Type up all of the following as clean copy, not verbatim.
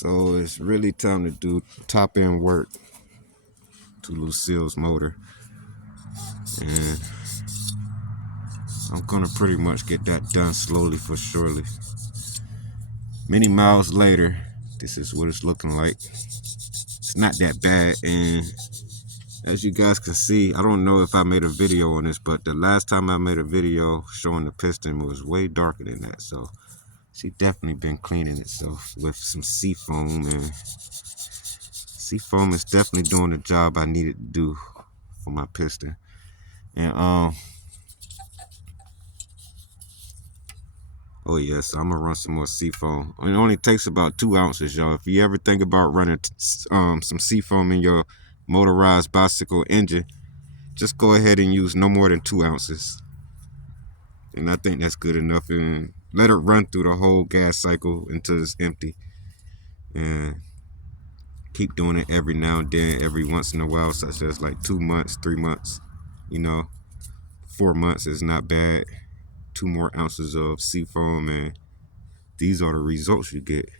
So it's really time to do top end work to Lucille's motor, and I'm gonna pretty much get that done slowly for surely. Many miles later, this is what it's looking like. It's not that bad, and as you guys can see, I don't know if I made a video on this, but the last time I made a video showing the piston was way darker than that. So she definitely been cleaning itself with some seafoam, and seafoam is definitely doing the job I needed to do for my piston. And oh yeah, so I'm gonna run some more seafoam. It only takes about 2 ounces, y'all. If you ever think about running some seafoam in your motorized bicycle engine, just go ahead and use no more than 2 ounces. And I think that's good enough. And let it run through the whole gas cycle until it's empty. And keep doing it every now and then, every once in a while, such as like 2 months, 3 months, 4 months is not bad. 2 more ounces of seafoam, and these are the results you get.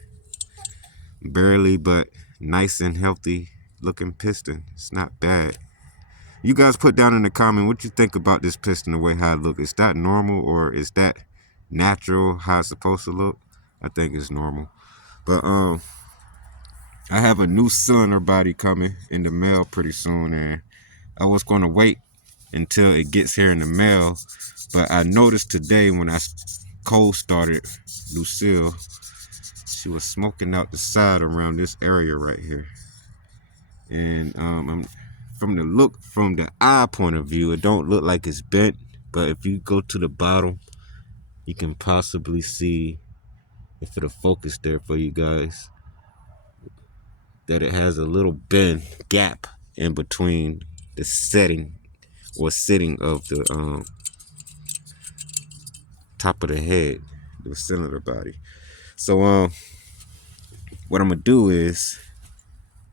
Barely, but nice and healthy looking piston. It's not bad. You guys put down in the comment what you think about this piston, the way how it looks. Is that normal, or is that natural, how it's supposed to look? I think it's normal. But I have a new cylinder body coming in the mail pretty soon, and I was going to wait until it gets here in the mail. But I noticed today when I cold started Lucille, she was smoking out the side around this area right here. And from the eye point of view, it don't look like it's bent. But if you go to the bottom, you can possibly see, if it'll focus there for you guys, that it has a little bend gap in between the sitting of the top of the head, the cylinder body. So what I'm gonna do is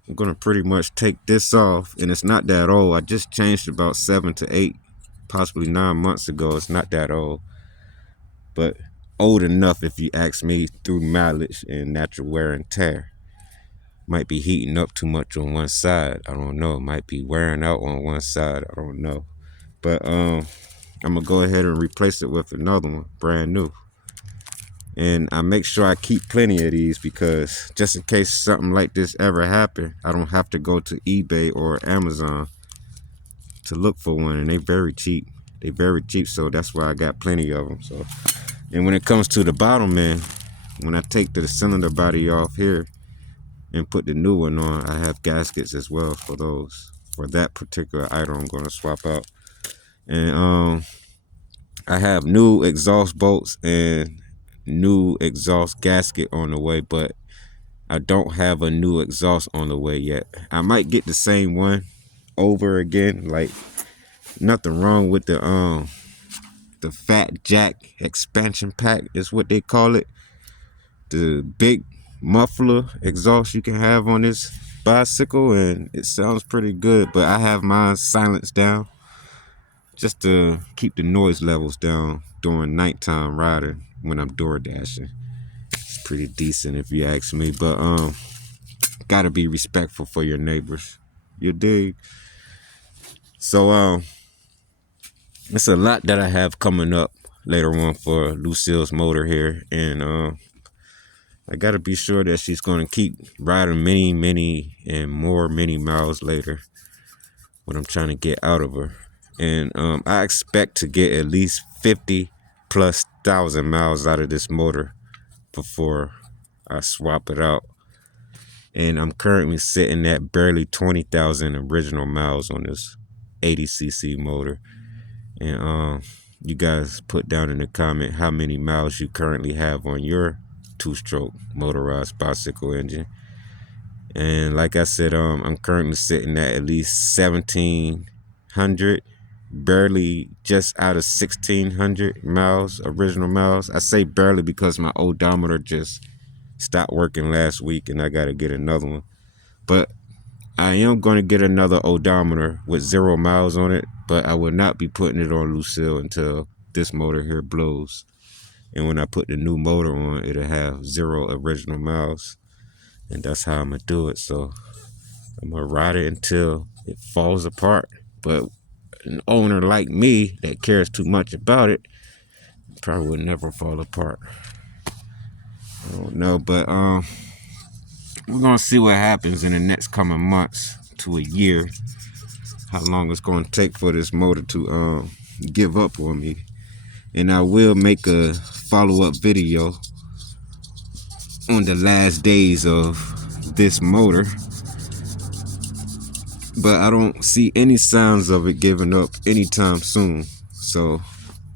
I'm gonna pretty much take this off, and it's not that old. I just changed about 7 to 8, possibly 9 months ago. It's not that old, but old enough if you ask me, through mileage and natural wear and tear. Might be heating up too much on one side. I don't know. It might be wearing out on one side. I don't know. But I'm gonna go ahead and replace it with another one, brand new. And I make sure I keep plenty of these, because just in case something like this ever happen, I don't have to go to eBay or Amazon to look for one. And they're very cheap. So that's why I got plenty of them. So, and when it comes to the bottom end, when I take the cylinder body off here and put the new one on, I have gaskets as well for those. For that particular item, I'm gonna swap out. And I have new exhaust bolts and new exhaust gasket on the way, but I don't have a new exhaust on the way yet. I might get the same one over again. Like, nothing wrong with the Fat Jack expansion pack is what they call it. The big muffler exhaust you can have on this bicycle, and it sounds pretty good, but I have mine silenced down just to keep the noise levels down during nighttime riding when I'm door dashing. It's pretty decent if you ask me, but gotta be respectful for your neighbors. You dig? So it's a lot that I have coming up later on for Lucille's motor here, and I gotta be sure that she's gonna keep riding many miles later, what I'm trying to get out of her. And I expect to get at least 50,000+ miles out of this motor before I swap it out. And I'm currently sitting at barely 20,000 original miles on this 80cc motor. And you guys put down in the comment how many miles you currently have on your 2-stroke motorized bicycle engine. And like I said, I'm currently sitting at least 1,700, barely just out of 1,600 miles, original miles. I say barely because my odometer just stopped working last week, and I got to get another one. But I am going to get another odometer with 0 miles on it, but I will not be putting it on Lucille until this motor here blows. And when I put the new motor on, it'll have 0 original miles. and that's how I'm gonna do it. So I'm gonna ride it until it falls apart. But an owner like me that cares too much about it probably would never fall apart. I don't know, but we're gonna see what happens in the next coming months to a year. How long it's gonna take for this motor to give up on me, and I will make a follow-up video on the last days of this motor, but I don't see any signs of it giving up anytime soon. So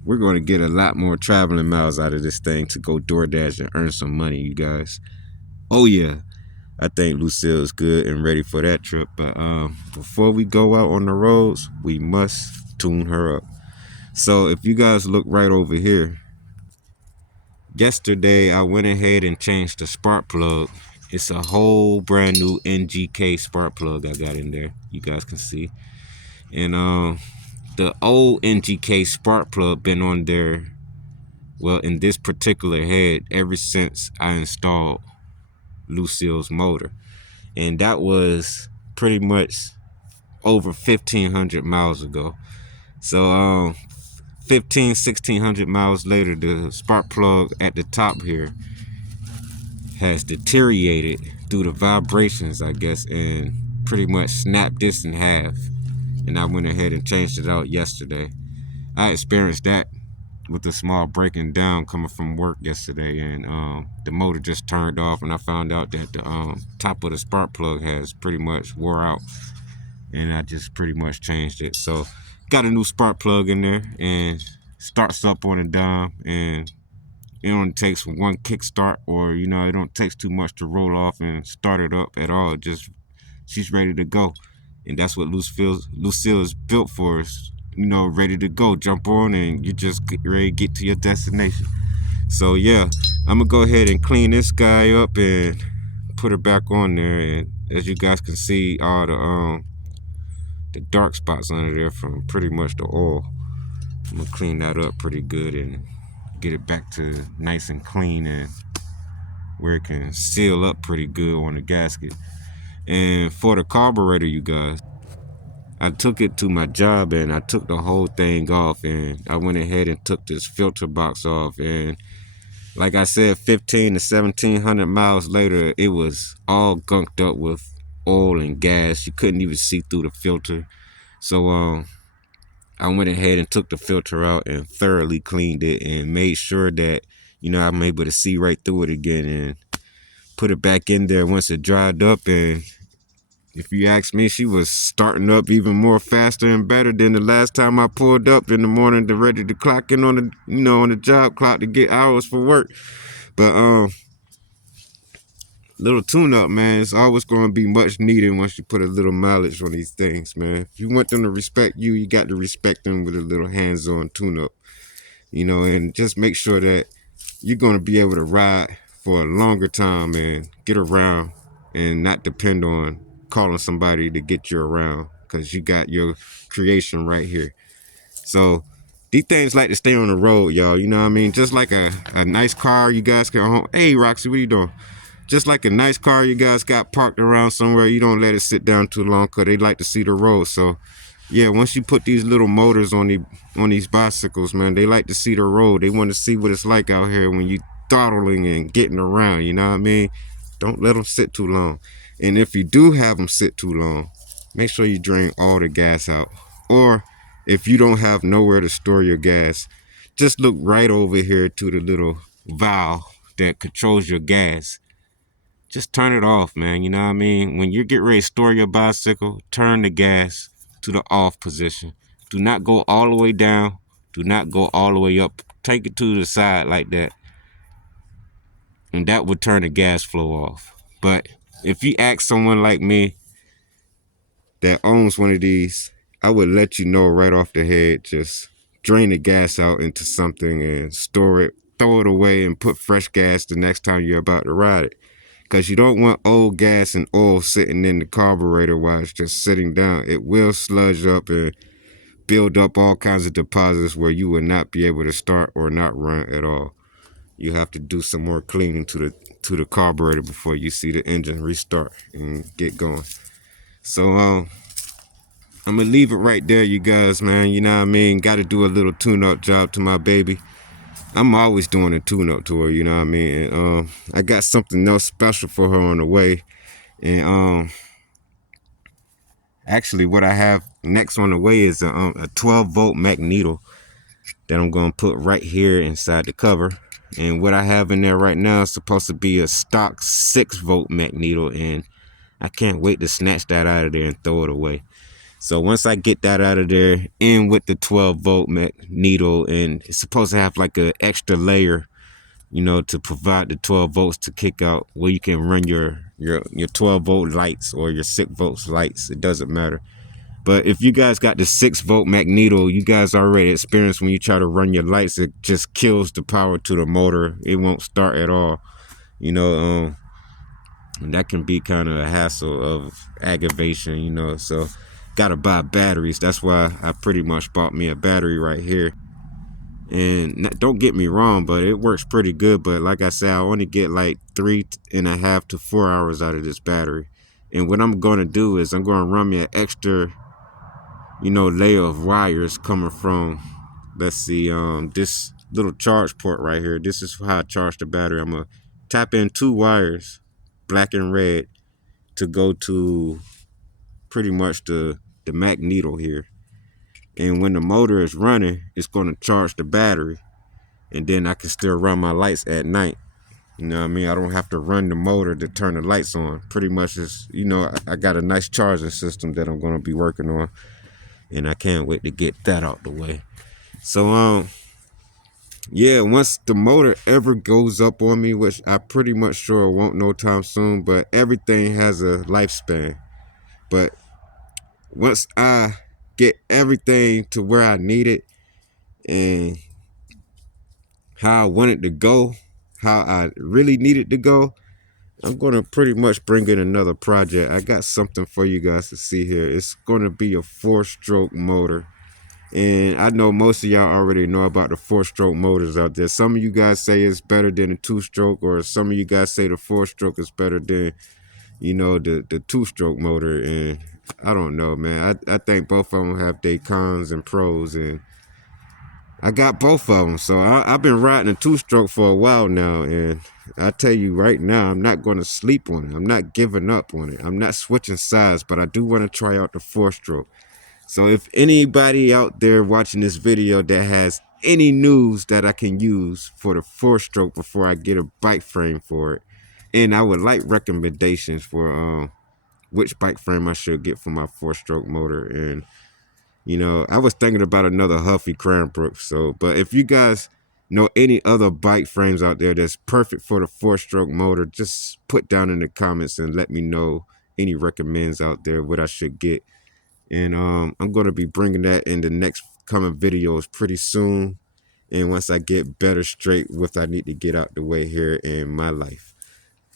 we're going to get a lot more traveling miles out of this thing to go DoorDash and earn some money, you guys. Oh yeah, I think Lucille's good and ready for that trip. But before we go out on the roads, we must tune her up. So if you guys look right over here, yesterday I went ahead and changed the spark plug. It's a whole brand new NGK spark plug I got in there. You guys can see. And the old NGK spark plug been on there, well, in this particular head ever since I installed Lucille's motor. And that was pretty much over 1,500 miles ago. So 1,600 miles later, the spark plug at the top here has deteriorated due to vibrations, I guess, and pretty much snapped this in half. And I went ahead and changed it out yesterday. I experienced that with a small breaking down coming from work yesterday, and the motor just turned off, and I found out that the top of the spark plug has pretty much wore out, and I just pretty much changed it. So got a new spark plug in there, and starts up on a dime, and it only takes one kickstart, or it don't take too much to roll off and start it up at all. Just she's ready to go, and that's what Lucille is built for. Is ready to go, jump on, and you just get ready to get to your destination. So yeah, I'm gonna go ahead and clean this guy up and put it back on there. And as you guys can see, all the dark spots under there from pretty much the oil. I'm gonna clean that up pretty good and get it back to nice and clean, and where it can seal up pretty good on the gasket. And for the carburetor, you guys, I took it to my job and I took the whole thing off, and I went ahead and took this filter box off, and like I said, 15 to 1,700 miles later, it was all gunked up with oil and gas. You couldn't even see through the filter. So I went ahead and took the filter out and thoroughly cleaned it and made sure that I'm able to see right through it again, and put it back in there once it dried up. And if you ask me, she was starting up even more faster and better than the last time I pulled up in the morning to ready to clock in on the on the job clock to get hours for work. But little tune up, man, it's always going to be much needed once you put a little mileage on these things, man. If you want them to respect you, you got to respect them with a little hands-on tune up, and just make sure that you're going to be able to ride for a longer time and get around, and not depend on calling somebody to get you around, because you got your creation right here. So these things like to stay on the road, y'all. You know what I mean? Just like a nice car you guys can home. Hey, Roxy, what are you doing? Just like a nice car you guys got parked around somewhere, you don't let it sit down too long, because they like to see the road. So yeah, once you put these little motors on these bicycles, man, they like to see the road. They want to see what it's like out here when you throttling and getting around, you know what I mean? Don't let them sit too long. And if you do have them sit too long, make sure you drain all the gas out. Or if you don't have nowhere to store your gas, just look right over here to the little valve that controls your gas. Just turn it off, man. You know what I mean? When you get ready to store your bicycle, turn the gas to the off position. Do not go all the way down. Do not go all the way up. Take it to the side like that, and that would turn the gas flow off. But if you ask someone like me that owns one of these, I would let you know right off the head. Just drain the gas out into something and store it, throw it away, and put fresh gas the next time you're about to ride it. Because you don't want old gas and oil sitting in the carburetor while it's just sitting down. It will sludge up and build up all kinds of deposits where you will not be able to start or not run at all. You have to do some more cleaning to to the carburetor before you see the engine restart and get going. So I'm gonna leave it right there, you guys, man. You know what I mean? Got to do a little tune-up job to my baby. I'm always doing a tune-up to her, you know what I mean? And I got something else special for her on the way. And actually, what I have next on the way is a 12-volt magneto that I'm gonna put right here inside the cover. And what I have in there right now is supposed to be a stock 6-volt magneto, and I can't wait to snatch that out of there and throw it away. So once I get that out of there, in with the 12-volt magneto, and it's supposed to have like an extra layer, you know, to provide the 12 volts to kick out, where you can run your 12-volt lights or your 6-volt lights. It doesn't matter. But if you guys got the 6-volt magneto, you guys already experienced when you try to run your lights, it just kills the power to the motor. It won't start at all. You know, and that can be kind of a hassle of aggravation, you know. So gotta buy batteries. That's why I pretty much bought me a battery right here. And don't get me wrong, but it works pretty good. But like I said, I only get like 3.5 to 4 hours out of this battery. And what I'm gonna do is I'm gonna run me an extra, you know, layer of wires coming from, let's see, this little charge port right here. This is how I charge the battery. I'm gonna tap in 2 wires, black and red, to go to pretty much the magneto here. And when the motor is running, it's gonna charge the battery, and then I can still run my lights at night. You know what I mean? I don't have to run the motor to turn the lights on. Pretty much, is, you know, I got a nice charging system that I'm gonna be working on, and I can't wait to get that out the way. So yeah, once the motor ever goes up on me, which I pretty much sure won't no time soon, but everything has a lifespan. But once I get everything to where I need it and how I want it to go, how I really need it to go, I'm going to pretty much bring in another project. I got something for you guys to see here. It's going to be a 4-stroke motor. And I know most of y'all already know about the 4-stroke motors out there. Some of you guys say it's better than a 2-stroke, or some of you guys say the 4-stroke is better than, you know, the 2-stroke motor. And I don't know, man. I think both of them have their cons and pros, and I got both of them. So I've been riding a 2-stroke for a while now, and I tell you right now, I'm not going to sleep on it. I'm not giving up on it. I'm not switching sides, but I do want to try out the 4-stroke. So if anybody out there watching this video that has any news that I can use for the 4-stroke before I get a bike frame for it, and I would like recommendations for which bike frame I should get for my 4-stroke motor. And you know, I was thinking about another Huffy Cranbrook. So, but if you guys know any other bike frames out there that's perfect for the 4-stroke motor, just put down in the comments and let me know any recommends out there what I should get. And I'm going to be bringing that in the next coming videos pretty soon. And once I get better straight what I need to get out the way here in my life.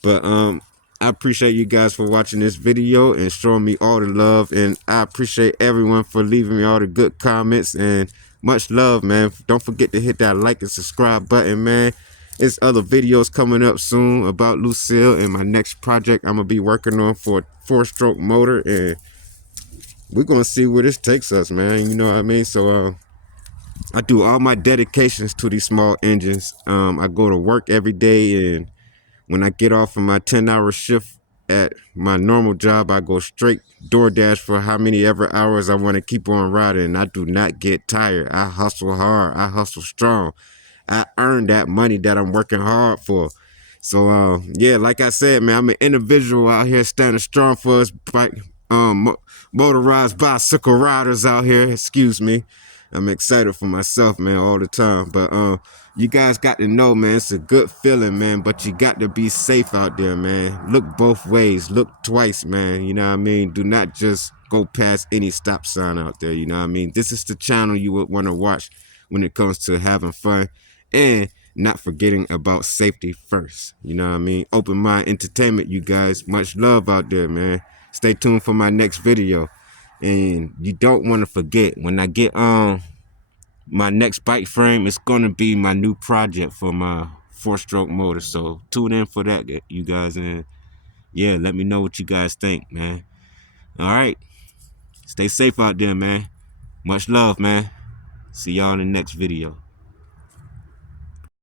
But I appreciate you guys for watching this video and showing me all the love. And I appreciate everyone for leaving me all the good comments. And much love, man. Don't forget to hit that like and subscribe button, man. There's other videos coming up soon about Lucille and my next project I'm going to be working on for a 4-stroke motor. And we're going to see where this takes us, man. You know what I mean? So I do all my dedications to these small engines. I go to work every day, and when I get off of my 10-hour shift at my normal job, I go straight DoorDash for how many ever hours I want to keep on riding. I do not get tired. I hustle hard. I hustle strong. I earn that money that I'm working hard for. So, yeah, like I said, man, I'm an individual out here standing strong for us motorized bicycle riders out here. Excuse me. I'm excited for myself, man, all the time. But you guys got to know, man, it's a good feeling, man. But you got to be safe out there, man. Look both ways. Look twice, man. You know what I mean? Do not just go past any stop sign out there. You know what I mean? This is the channel you would want to watch when it comes to having fun and not forgetting about safety first. You know what I mean? Open mind entertainment, you guys. Much love out there, man. Stay tuned for my next video. And you don't want to forget, when I get my next bike frame, it's going to be my new project for my 4-stroke motor. So tune in for that, you guys, and yeah, let me know what you guys think, man. All right, stay safe out there, man. Much love, man. See y'all in the next video.